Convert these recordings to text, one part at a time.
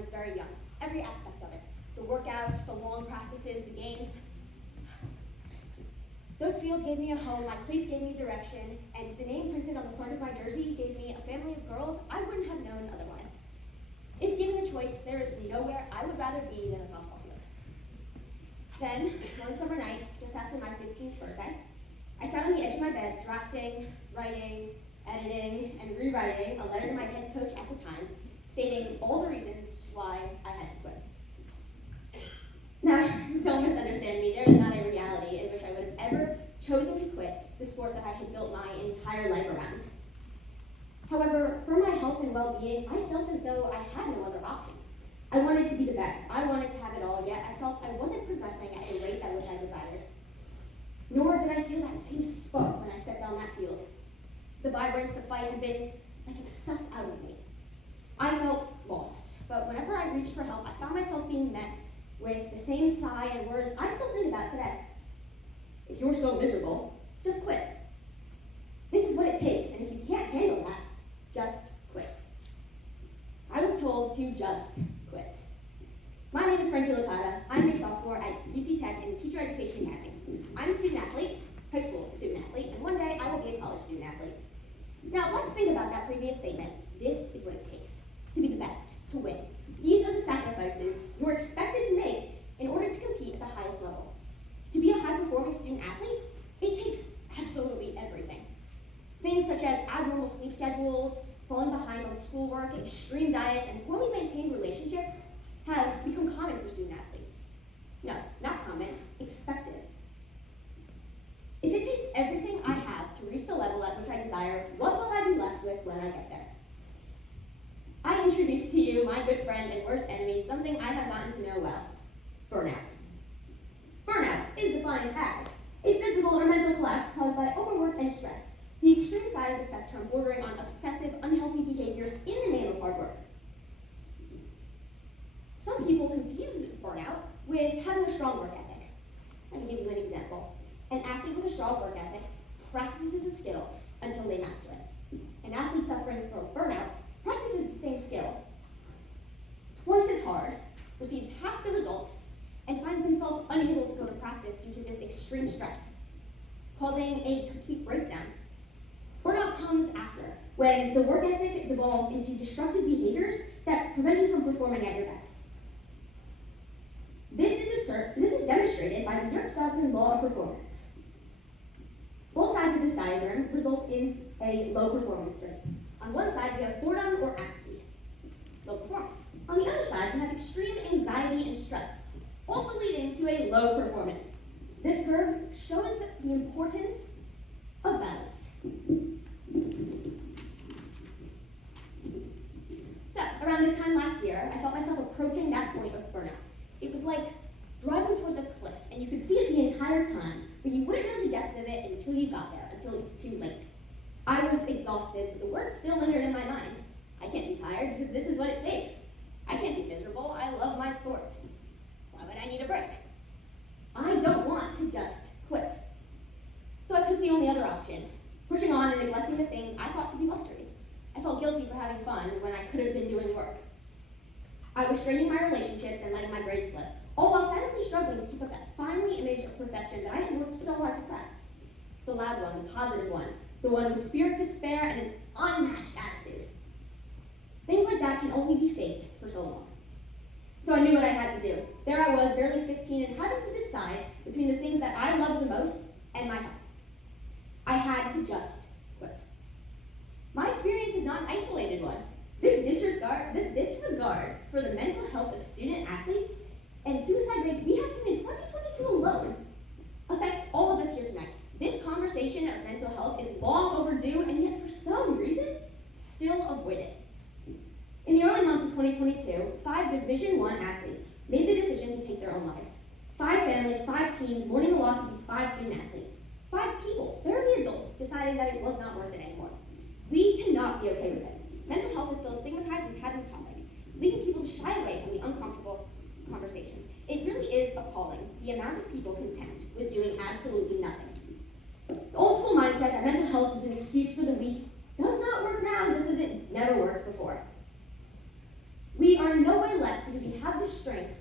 was very young. Every aspect of it. The workouts, the long practices, the games. Those fields gave me a home, my cleats gave me direction, and the name printed on the front of my jersey gave me a family of girls I wouldn't have known otherwise. If given the choice, there is nowhere I would rather be than a softball field. Then, one summer night, just after my 15th birthday, I sat on the edge of my bed, drafting, writing, editing, and rewriting a letter to my head coach at the time, stating all the reasons why I had to quit. Now, don't misunderstand me, there is not a reality in which I would have ever chosen to quit the sport that I had built my entire life around. However, for my health and well-being, I felt as though I had no other option. I wanted to be the best, I wanted to have it all, yet I felt I wasn't progressing at the rate at which I desired. Nor did I feel that same spark when I stepped down that field. The vibrance, the fight had been like it was sucked out of me. I felt lost, but whenever I reached for help, I found myself being met with the same sigh and words I still think about today. If you're so miserable, just quit. This is what it takes, and if you can't handle that, just quit. I was told to just quit. My name is Frankie Licata. I'm a sophomore at UCTech in the Teacher Education Academy. I'm a student athlete, high school student athlete, and one day I will be a college student athlete. Now let's think about that previous statement. This is what it takes to be the best, to win. These are the sacrifices you're expected to make in order to compete at the highest level. To be a high-performing student athlete, it takes absolutely everything. Things such as abnormal sleep schedules, falling behind on schoolwork, extreme diets, and poorly maintained relationships have become common for student athletes. No, not common, expected. If it takes everything I have to reach the level at which I desire, what will I be left with when I get there? I introduce to you my good friend and worst enemy, something I have gotten to know well: burnout. Burnout is defined as a physical or mental collapse caused by overwork and stress, the extreme side of the spectrum bordering on obsessive, unhealthy behaviors in the name of hard work. Some people confuse burnout with having a strong work ethic. Let me give you an example. An athlete with a strong work ethic practices a skill until they master it. An athlete suffering from burnout practices the same skill twice as hard, receives half the results, and finds themselves unable to go to practice due to this extreme stress, causing a complete breakdown. Burnout comes after, when the work ethic devolves into destructive behaviors that prevent you from performing at your best. This is demonstrated by the Yerkes-Dodson law of performance. Both sides of this diagram result in a low performance rate. On one side, we have boredom or apathy, low performance. On the other side, we have extreme anxiety and stress, also leading to a low performance. This curve shows the importance of balance. So, around this time last year, I felt myself approaching that point of burnout. It was like driving towards a cliff, and you could see it the entire time, but you wouldn't know the depth of it until you got there, until it was too late. I was exhausted, but the words still lingered in my mind. I can't be tired because this is what it takes. I can't be miserable. I love my sport. Why would I need a break? I don't want to just quit. So I took the only other option, pushing on and neglecting the things I thought to be luxuries. I felt guilty for having fun when I could have been doing work. I was straining my relationships and letting my grades slip, all while silently struggling to keep up that finely image of perfection that I had worked so hard to craft. The loud one, the positive one, the one with spirit to spare and an unmatched attitude. Things like that can only be faked for so long. So I knew what I had to do. There I was, barely 15, and having to decide between the things that I loved the most and my health. I had to just quit. My experience is not an isolated one. This disregard for the mental health of student athletes and suicide rates we have seen in 2022 alone affects all of us here tonight. This conversation of mental health is long overdue, and yet for some reason, still avoided. In the early months of 2022, 5 Division I athletes made the decision to take their own lives. 5 families, 5 teams mourning the loss of these 5 student athletes. 5 people, barely adults, deciding that it was not worth it anymore. We cannot be okay with this. Mental health is still a stigmatized and taboo topic, leading people to shy away from the uncomfortable conversations. It really is appalling, the amount of people content with doing absolutely nothing. The old school mindset that mental health is an excuse for the weak does not work now, just as it never worked before. We are in no way less because we have the strength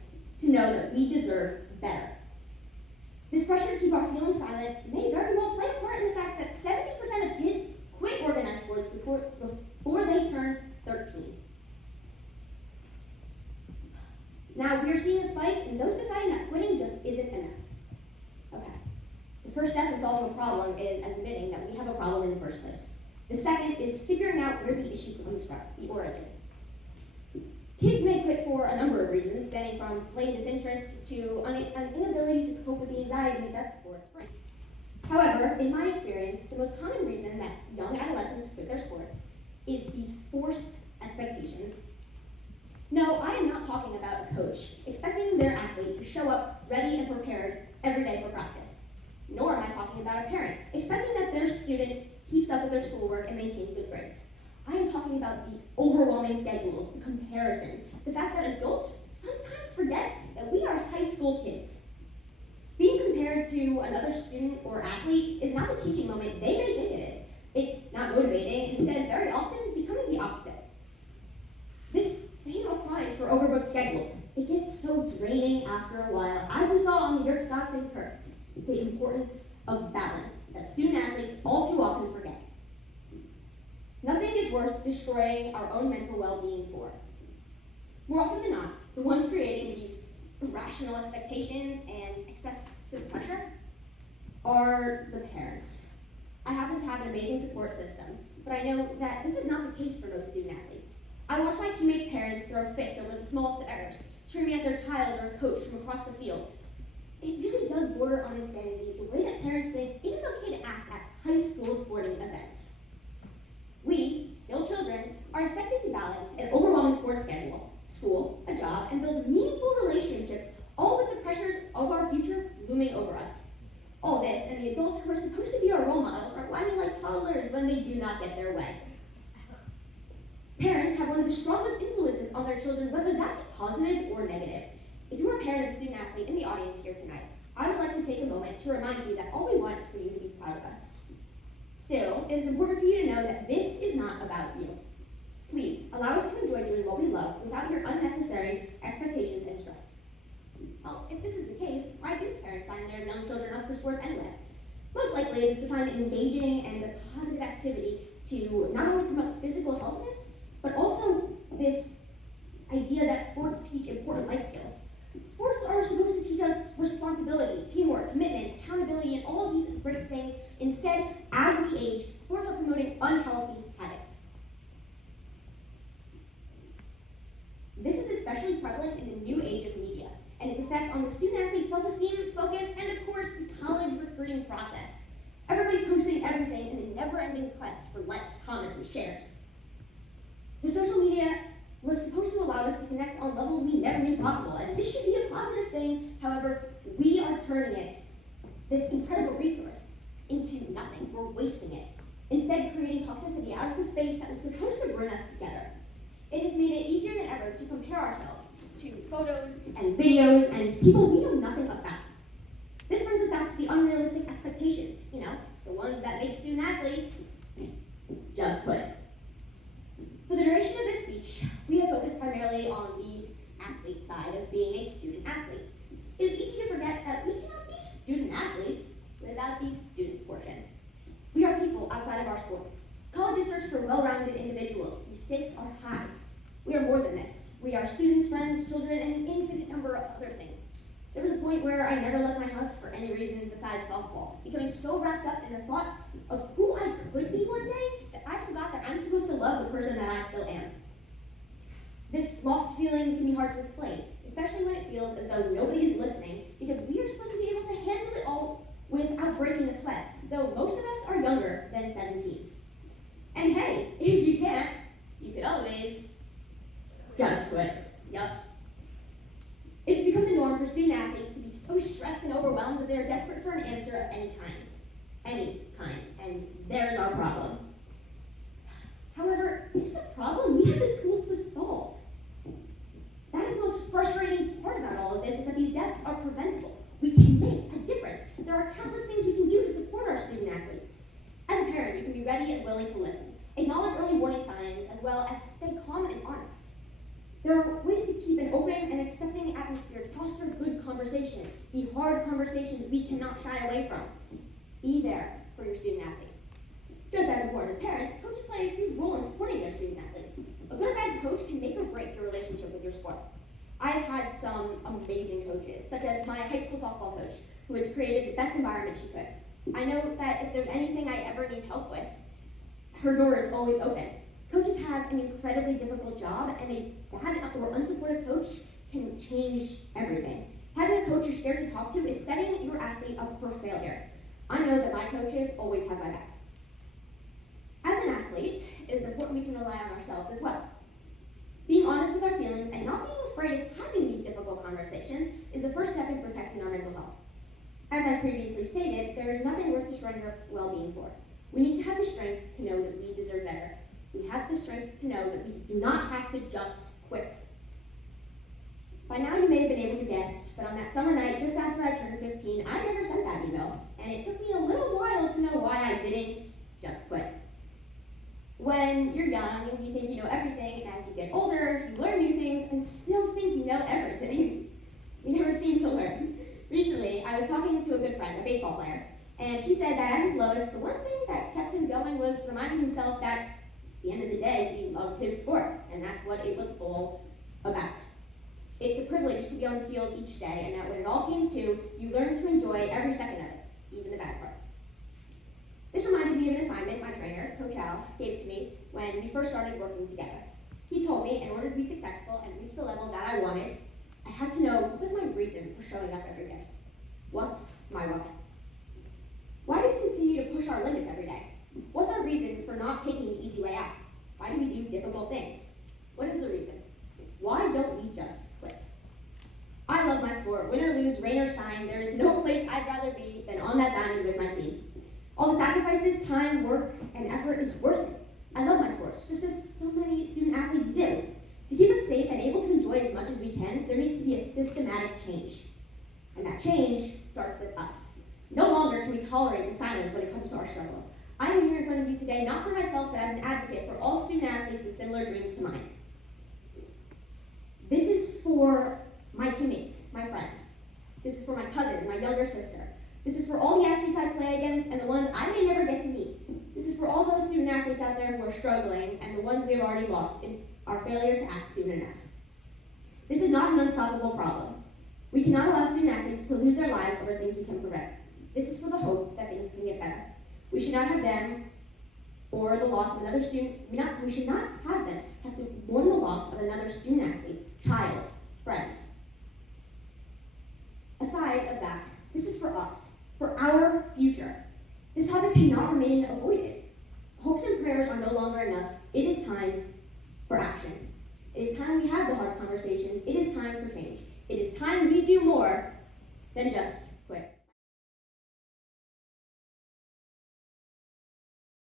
to know that we deserve better. This pressure to keep our feelings silent may very well play a part in the fact that 70% of kids quit organized sports before they turn 13. Now, we are seeing a spike in those deciding that quitting just isn't enough. Okay. The first step in solving a problem is admitting that we have a problem in the first place. The second is figuring out where the issue comes from, the origin. Kids may quit for a number of reasons, spanning from plain disinterest to an inability to cope with the anxieties that sports bring. However, in my experience, the most common reason that young adolescents quit their sports is these forced expectations. No, I am not talking about a coach expecting their athlete to show up ready and prepared every day for practice. Nor am I talking about a parent expecting that their student keeps up with their schoolwork and maintains good grades. I am talking about the overwhelming schedules, the comparisons, the fact that adults sometimes forget that we are high school kids. Being compared to another student or athlete is not the teaching moment they may think it is. It's not motivating, instead very often becoming the opposite. This same applies for overbooked schedules. It gets so draining after a while, as we saw on the Yerkes-Dodson curve, the importance of balance that student athletes all too often forget. Nothing is worth destroying our own mental well-being for. More often than not, the ones creating these irrational expectations and excessive pressure are the parents. I happen to have an amazing support system, but I know that this is not the case for most student athletes. I watch my teammates' parents throw fits over the smallest of errors, screaming at their child or a coach from across the field. It really does border on insanity the way that parents think it is okay to act at high school sporting events. We, still children, are expected to balance an overwhelming sports schedule, school, a job, and build meaningful relationships, all with the pressures of our future looming over us. All this, and the adults who are supposed to be our role models are whining like toddlers when they do not get their way. Parents have one of the strongest influences on their children, whether that be positive or negative. If you are a parent of a student athlete in the audience here tonight, I would like to take a moment to remind you that all we want is for you to be proud of us. Still, it is important for you to know that this is not about you. Please, allow us to enjoy doing what we love without your unnecessary expectations and stress. Well, if this is the case, why do parents sign their young children up for sports anyway? Most likely it is to find engaging and a positive activity to not only promote physical healthiness, but also this idea that sports teach important life skills. Sports are supposed to teach us responsibility, teamwork, commitment, accountability, and all of these great things. Instead, as we age, sports are promoting unhealthy habits. This is especially prevalent in the new age of media, and its effect on the student-athlete self-esteem, focus, and of course, the college recruiting process. Everybody's posting everything in the never-ending quest for likes, comments, and shares. The social media was supposed to allow us to connect on levels we never knew possible, and this should be a positive thing. However, we are turning it, this incredible resource, into nothing. We're wasting it, instead creating toxicity out of the space that was supposed to bring us together. It has made it easier than ever to compare ourselves to photos and videos and people we know nothing about. This brings us back to the unrealistic expectations, the ones that make student athletes just quit. For the duration of this speech, we have focused primarily on the athlete side of being a student athlete. It is easy to forget that we cannot be student athletes without the student portion. We are people outside of our sports. Colleges search for well-rounded individuals. The stakes are high. We are more than this. We are students, friends, children, and an infinite number of other things. There was a point where I never left my house for any reason besides softball, becoming so wrapped up in the thought of who I could be one day that I forgot that I'm supposed to love the person that I still am. This lost feeling can be hard to explain, especially when it feels as though nobody is listening, because we are supposed to be able to handle it all without breaking a sweat, though most of us are younger than 17. And hey, if you can't, you could always just quit. Yup. It's become the norm for student athletes to be so stressed and overwhelmed that they are desperate for an answer of any kind. Any kind. And there's our problem. However, it is a problem we have the tools to solve. That is the most frustrating part about all of this, is that these deaths are preventable. We can make a difference. There are countless things we can do to support our student athletes. As a parent, you can be ready and willing to listen. Acknowledge early warning signs, as well as stay calm and honest. There are ways to keep an open and accepting atmosphere to foster good conversation, the hard conversations we cannot shy away from. Be there for your student athlete. Just as important as parents, coaches play a huge role in supporting their student athlete. A good or bad coach can make or break your relationship with your sport. I've had some amazing coaches, such as my high school softball coach, who has created the best environment she could. I know that if there's anything I ever need help with, her door is always open. Coaches have an incredibly difficult job, and a bad or unsupportive coach can change everything. Having a coach you're scared to talk to is setting your athlete up for failure. I know that my coaches always have my back. As an athlete, it is important we can rely on ourselves as well. Being honest with our feelings and not being afraid of having these difficult conversations is the first step in protecting our mental health. As I previously stated, there is nothing worth destroying our well-being for. We need to have the strength to know that we deserve better. We have the strength to know that we do not have to just quit. By now you may have been able to guess, but on that summer night, just after I turned 15, I never sent that email, and it took me a little while to know why I didn't just quit. When you're young and you think you know everything, and as you get older, you learn new things and still think you know everything. You never seem to learn. Recently, I was talking to a good friend, a baseball player, and he said that at his lowest, the one thing that kept him going was reminding himself that at the end of the day, he loved his sport, and that's what it was all about. It's a privilege to be on the field each day, and that when it all came to, you learn to enjoy every second of it, even the bad parts. This reminded me of an assignment my trainer, Coach Al, gave to me when we first started working together. He told me in order to be successful and reach the level that I wanted, I had to know what was my reason for showing up every day. What's my why? Why do we continue to push our limits every day? What's our reason for not taking the easy way out? Why do we do difficult things? What is the reason? Why don't we just quit? I love my sport. Win or lose, rain or shine, there is no place I'd rather be than on that diamond with my team. All the sacrifices, time, work, and effort is worth it. I love my sports, just as so many student athletes do. To keep us safe and able to enjoy as much as we can, there needs to be a systematic change. And that change starts with us. No longer can we tolerate the silence when it comes to our struggles. I am here in front of you today, not for myself, but as an advocate for all student athletes with similar dreams to mine. This is for my teammates, my friends. This is for my cousin, my younger sister. This is for all the athletes I play against and the ones I may never get to meet. This is for all those student athletes out there who are struggling and the ones we have already lost in our failure to act soon enough. This is not an unstoppable problem. We cannot allow student athletes to lose their lives over things we can prevent. This is for the hope that things can get better. We should not have them or the loss of another student. We should not have them have to mourn the loss of another student athlete, child, friend. Aside of that, this is for us, for our future. This topic cannot remain avoided. Hopes and prayers are no longer enough. It is time for action. It is time we have the hard conversations. It is time for change. It is time we do more than just